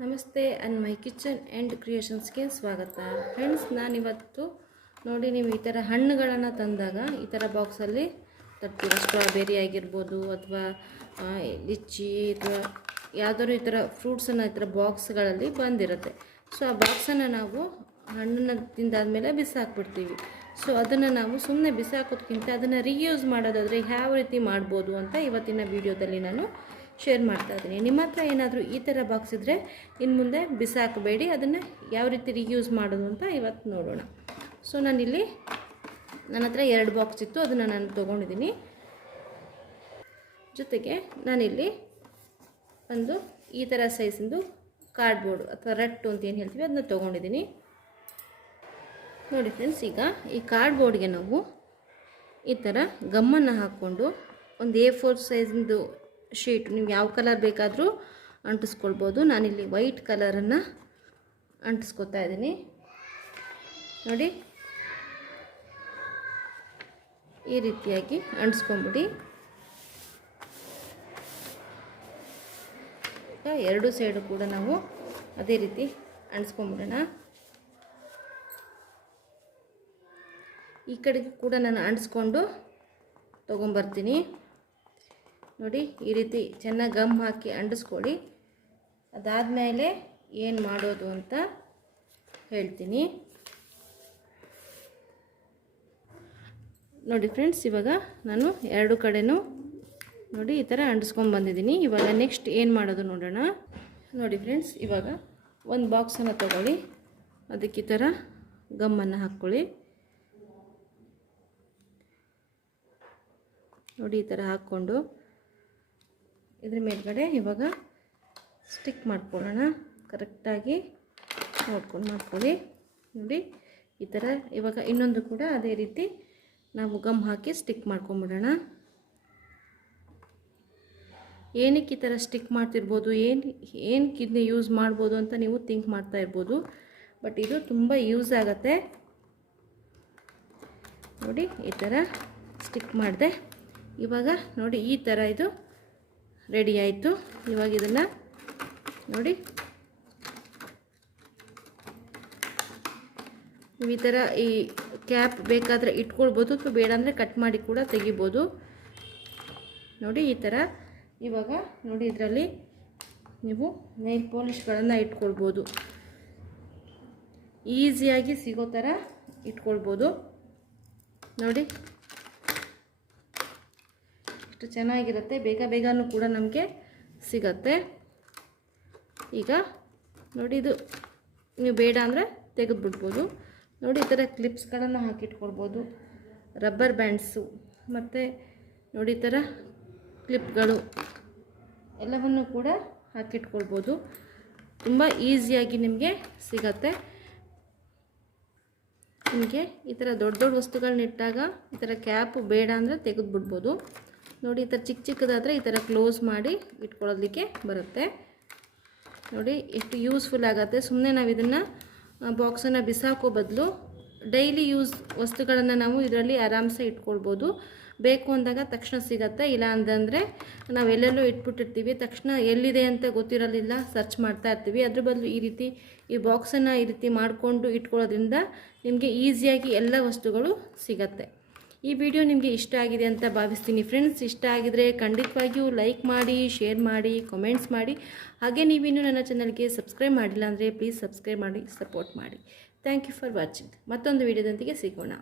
ನಮಸ್ತೆ ಅನ್ ಮೈ kitchen and ಕ್ರಿಯೇಷನ್ಸ್ಗೆ ಸ್ವಾಗತ. Friends, ನಾನಿವತ್ತು ನೋಡಿ ನೀವು ಈ ಥರ ಹಣ್ಣುಗಳನ್ನು ತಂದಾಗ ಈ ಥರ ಬಾಕ್ಸಲ್ಲಿ ತರ್ತೀರ ಸ್ಟ್ರಾಬೆರಿ ಆಗಿರ್ಬೋದು ಅಥವಾ ಲಿಚ್ಚಿ ಅಥವಾ ಯಾವ್ದಾದ್ರು ಈ ಥರ ಫ್ರೂಟ್ಸನ್ನು ಈ ಥರ ಬಾಕ್ಸ್ಗಳಲ್ಲಿ ಬಂದಿರುತ್ತೆ. ಸೊ, ಆ ಬಾಕ್ಸನ್ನು ನಾವು ಹಣ್ಣನ್ನು ತಿಂದಾದ್ಮೇಲೆ ಬಿಸಾಕ್ಬಿಡ್ತೀವಿ. ಸೊ, ಅದನ್ನು ನಾವು ಸುಮ್ಮನೆ ಬಿಸಾಕೋದಕ್ಕಿಂತ ಅದನ್ನು ರೀಯೂಸ್ ಮಾಡೋದಾದರೆ ಯಾವ ರೀತಿ ಮಾಡ್ಬೋದು ಅಂತ ಇವತ್ತಿನ ವಿಡಿಯೋದಲ್ಲಿ ನಾನು ಶೇರ್ ಮಾಡ್ತಾ ಇದ್ದೀನಿ. ನಿಮ್ಮ ಹತ್ರ ಏನಾದರೂ ಈ ಥರ ಬಾಕ್ಸ್ ಇದ್ದರೆ ಇನ್ನು ಮುಂದೆ ಬಿಸಾಕಬೇಡಿ. ಅದನ್ನು ಯಾವ ರೀತಿ ರೀಯೂಸ್ ಮಾಡೋದು ಅಂತ ಇವತ್ತು ನೋಡೋಣ. ಸೊ ನಾನಿಲ್ಲಿ ನನ್ನ ಹತ್ರ ಎರಡು ಬಾಕ್ಸ್ ಇತ್ತು. ಅದನ್ನು ನಾನು ತೊಗೊಂಡಿದ್ದೀನಿ. ಜೊತೆಗೆ ನಾನಿಲ್ಲಿ ಒಂದು ಈ ಥರ ಸೈಜಿಂದು ಕಾರ್ಡ್ಬೋರ್ಡ್ ಅಥವಾ ರಟ್ಟು ಅಂತ ಏನು ಹೇಳ್ತೀವಿ, ಅದನ್ನ ತೊಗೊಂಡಿದ್ದೀನಿ. ನೋಡಿ ಫ್ರೆಂಡ್ಸ್ ಈಗ ಈ ಕಾರ್ಡ್ಬೋರ್ಡ್ಗೆ ನಾವು ಈ ಥರ ಗಮ್ಮನ್ನು ಹಾಕ್ಕೊಂಡು ಒಂದು ಎ ಫೋರ್ ಸೈಜಿಂದು ಶೀಟ್ ನೀವು ಯಾವ ಕಲರ್ ಬೇಕಾದರೂ ಅಂಟಿಸ್ಕೊಳ್ಬೋದು. ನಾನಿಲ್ಲಿ ವೈಟ್ ಕಲರನ್ನು ಅಂಟಿಸ್ಕೊತಾ ಇದ್ದೀನಿ. ನೋಡಿ, ಈ ರೀತಿಯಾಗಿ ಅಂಟಿಸ್ಕೊಂಬಿಡಿ ಎರಡು ಸೈಡು ಕೂಡ ನಾವು ಅದೇ ರೀತಿ ಅಂಟಿಸ್ಕೊಂಬಿಡೋಣ ಈ ಕಡೆಗೆ ಕೂಡ ನಾನು ಅಂಟಿಸ್ಕೊಂಡು ತೊಗೊಂಬರ್ತೀನಿ. ನೋಡಿ, ಈ ರೀತಿ ಚೆನ್ನಾಗಿ ಗಮ್ ಹಾಕಿ ಅಂಟಿಸ್ಕೊಳ್ಳಿ. ಅದಾದಮೇಲೆ ಏನು ಮಾಡೋದು ಅಂತ ಹೇಳ್ತೀನಿ. ನೋಡಿ ಫ್ರೆಂಡ್ಸ್, ಇವಾಗ ನಾನು ಎರಡು ಕಡೆನೂ ನೋಡಿ ಈ ಥರ ಅಂಟಿಸ್ಕೊಂಡು ಬಂದಿದ್ದೀನಿ. ಇವಾಗ ನೆಕ್ಸ್ಟ್ ಏನು ಮಾಡೋದು ನೋಡೋಣ. ನೋಡಿ ಫ್ರೆಂಡ್ಸ್, ಇವಾಗ ಒಂದು ಬಾಕ್ಸನ್ನು ತಗೊಳ್ಳಿ. ಅದಕ್ಕೆ ಈ ಥರ ಗಮ್ಮನ್ನು ಹಾಕ್ಕೊಳ್ಳಿ. ನೋಡಿ ಈ ಥರ ಹಾಕ್ಕೊಂಡು ಇದ್ರ ಮೇಲ್ಗಡೆ ಇವಾಗ ಸ್ಟಿಕ್ ಮಾಡ್ಕೊಳ್ಳೋಣ. ಕರೆಕ್ಟಾಗಿ ನೋಡ್ಕೊಂಡು ಮಾಡ್ಕೊಳ್ಳಿ. ನೋಡಿ, ಈ ಥರ ಇವಾಗ ಇನ್ನೊಂದು ಕೂಡ ಅದೇ ರೀತಿ ನಾವು ಗಮ್ ಹಾಕಿ ಸ್ಟಿಕ್ ಮಾಡ್ಕೊಂಬಿಡೋಣ. ಏನಕ್ಕೆ ಈ ಥರ ಸ್ಟಿಕ್ ಮಾಡ್ತಿರ್ಬೋದು? ಏನು, ಏನಕ್ಕೆ ಇದನ್ನ ಯೂಸ್ ಮಾಡ್ಬೋದು ಅಂತ ನೀವು ಥಿಂಕ್ ಮಾಡ್ತಾ ಇರ್ಬೋದು. ಬಟ್ ಇದು ತುಂಬ ಯೂಸ್ ಆಗುತ್ತೆ. ನೋಡಿ, ಈ ಥರ ಸ್ಟಿಕ್ ಮಾಡಿದೆ. ಇವಾಗ ನೋಡಿ, ಈ ಥರ ಇದು ರೆಡಿ ಆಯಿತು. ಇವಾಗ ಇದನ್ನು ನೋಡಿ. ಈ ಥರ ಈ ಕ್ಯಾಪ್ ಬೇಕಾದರೆ ಇಟ್ಕೊಳ್ಬೋದು ಅಥವಾ ಬೇಡ ಅಂದರೆ ಕಟ್ ಮಾಡಿ ಕೂಡ ತೆಗಿಬೋದು. ನೋಡಿ ಈ ಥರ ಇವಾಗ ನೋಡಿ ಇದರಲ್ಲಿ ನೀವು ನೈಲ್ ಪಾಲಿಷ್ಗಳನ್ನು ಇಟ್ಕೊಳ್ಬೋದು. ಈಸಿಯಾಗಿ ಸಿಗೋ ಥರ ಇಟ್ಕೊಳ್ಬೋದು. ನೋಡಿ. ಇಷ್ಟು ಚೆನ್ನಾಗಿರುತ್ತೆ. ಬೇಗ ಬೇಗನೂ ಕೂಡ ನಮಗೆ ಸಿಗತ್ತೆ. ಈಗ ನೋಡಿ ಇದು ನೀವು ಬೇಡ ಅಂದರೆ ತೆಗೆದುಬಿಡ್ಬೋದು. ನೋಡಿ ಈ ಥರ ಕ್ಲಿಪ್ಸ್ಗಳನ್ನು ಹಾಕಿಟ್ಕೊಳ್ಬೋದು. ರಬ್ಬರ್ ಬ್ಯಾಂಡ್ಸು ಮತ್ತು ನೋಡಿ ಈ ಥರ ಕ್ಲಿಪ್ಗಳು ಎಲ್ಲವನ್ನು ಕೂಡ ಹಾಕಿಟ್ಕೊಳ್ಬೋದು. ತುಂಬ ಈಸಿಯಾಗಿ ನಿಮಗೆ ಸಿಗತ್ತೆ. ನಿಮಗೆ ಈ ಥರ ದೊಡ್ಡ ದೊಡ್ಡ ವಸ್ತುಗಳನ್ನಿಟ್ಟಾಗ ಈ ಥರ ಕ್ಯಾಪು ಬೇಡ ಅಂದರೆ ತೆಗೆದುಬಿಡ್ಬೋದು. ನೋಡಿ, ಈ ಥರ ಚಿಕ್ಕ ಚಿಕ್ಕದಾದರೆ ಈ ಥರ ಕ್ಲೋಸ್ ಮಾಡಿ ಇಟ್ಕೊಳ್ಳೋದಕ್ಕೆ ಬರುತ್ತೆ. ನೋಡಿ, ಎಷ್ಟು ಯೂಸ್ಫುಲ್ ಆಗುತ್ತೆ. ಸುಮ್ಮನೆ ನಾವು ಇದನ್ನು ಬಾಕ್ಸನ್ನು ಬಿಸಾಕೋ ಬದಲು ಡೈಲಿ ಯೂಸ್ ವಸ್ತುಗಳನ್ನು ನಾವು ಇದರಲ್ಲಿ ಆರಾಮ್ಸೆ ಇಟ್ಕೊಳ್ಬೋದು. ಬೇಕು ಅಂದಾಗ ತಕ್ಷಣ ಸಿಗತ್ತೆ. ಇಲ್ಲ ಅಂತಂದರೆ ನಾವು ಎಲ್ಲೆಲ್ಲೋ ಇಟ್ಬಿಟ್ಟಿರ್ತೀವಿ. ತಕ್ಷಣ ಎಲ್ಲಿದೆ ಅಂತ ಗೊತ್ತಿರೋದಿಲ್ಲ ಸರ್ಚ್ ಮಾಡ್ತಾ ಇರ್ತೀವಿ. ಅದ್ರ ಬದಲು ಈ ರೀತಿ, ಈ ಬಾಕ್ಸನ್ನು ಈ ರೀತಿ ಮಾಡಿಕೊಂಡು ಇಟ್ಕೊಳ್ಳೋದ್ರಿಂದ ನಿಮಗೆ ಈಸಿಯಾಗಿ ಎಲ್ಲ ವಸ್ತುಗಳು ಸಿಗತ್ತೆ. ಈ ವಿಡಿಯೋ ನಿಮಗೆ ಇಷ್ಟ ಆಗಿದೆ ಅಂತ ಭಾವಿಸ್ತೀನಿ. ಫ್ರೆಂಡ್ಸ್ ಇಷ್ಟ ಆಗಿದ್ರೆ ಖಂಡಿತವಾಗಿಯೂ ಲೈಕ್ ಮಾಡಿ ಶೇರ್ ಮಾಡಿ ಕಮೆಂಟ್ಸ್ ಮಾಡಿ. ಹಾಗೆ ನೀವಿನ್ನೂ ನನ್ನ ಚಾನಲ್ಗೆ ಸಬ್ಸ್ಕ್ರೈಬ್ ಮಾಡಿಲ್ಲ ಅಂದರೆ ಪ್ಲೀಸ್ ಸಬ್ಸ್ಕ್ರೈಬ್ ಮಾಡಿ ಸಪೋರ್ಟ್ ಮಾಡಿ. ಥ್ಯಾಂಕ್ ಯು ಫಾರ್ ವಾಚಿಂಗ್ ಮತ್ತೊಂದು ವಿಡಿಯೋದೊಂದಿಗೆ ಸಿಗೋಣ.